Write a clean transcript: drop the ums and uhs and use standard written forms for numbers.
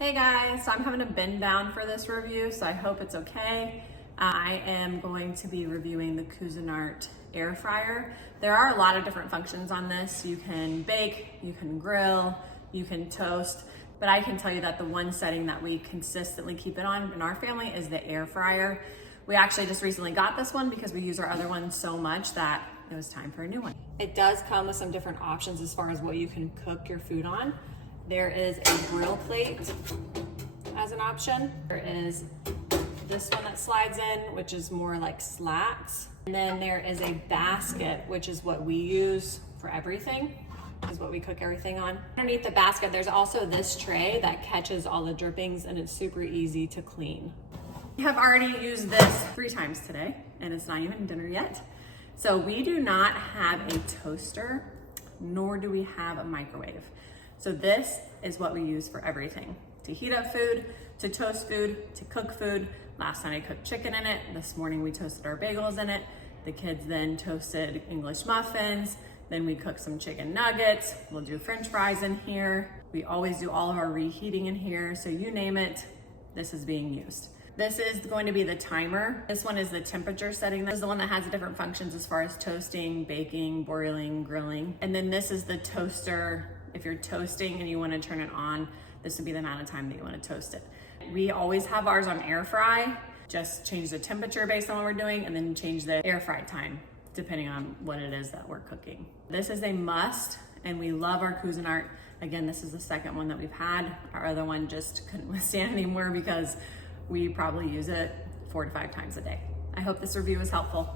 Hey guys, so I'm having a bend down for this review, so I hope it's okay. I am going to be reviewing the Cuisinart air fryer. There are a lot of different functions on this. You can bake, you can grill, you can toast, but I can tell you that the one setting that we consistently keep it on in our family is the air fryer. We actually just recently got this one because we use our other one so much that it was time for a new one. It does come with some different options as far as what you can cook your food on. There is a grill plate as an option. There is this one that slides in, which is more like slats. And then there is a basket, which is what we use for everything, is what we cook everything on. Underneath the basket, there's also this tray that catches all the drippings and it's super easy to clean. We have already used this 3 times today and it's not even dinner yet. So we do not have a toaster, nor do we have a microwave. So this is what we use for everything. To heat up food, to toast food, to cook food. Last night I cooked chicken in it. This morning we toasted our bagels in it. The kids then toasted English muffins. Then we cooked some chicken nuggets. We'll do French fries in here. We always do all of our reheating in here. So you name it, this is being used. This is going to be the timer. This one is the temperature setting. This is the one that has the different functions as far as toasting, baking, broiling, grilling. And then this is the toaster. If you're toasting and you want to turn it on, this would be the amount of time that you want to toast it. We always have ours on air fry. Just change the temperature based on what we're doing and then change the air fry time depending on what it is that we're cooking. This is a must and we love our Cuisinart. Again, this is the second one that we've had. Our other one just couldn't withstand anymore because we probably use it 4 to 5 times a day. I hope this review was helpful.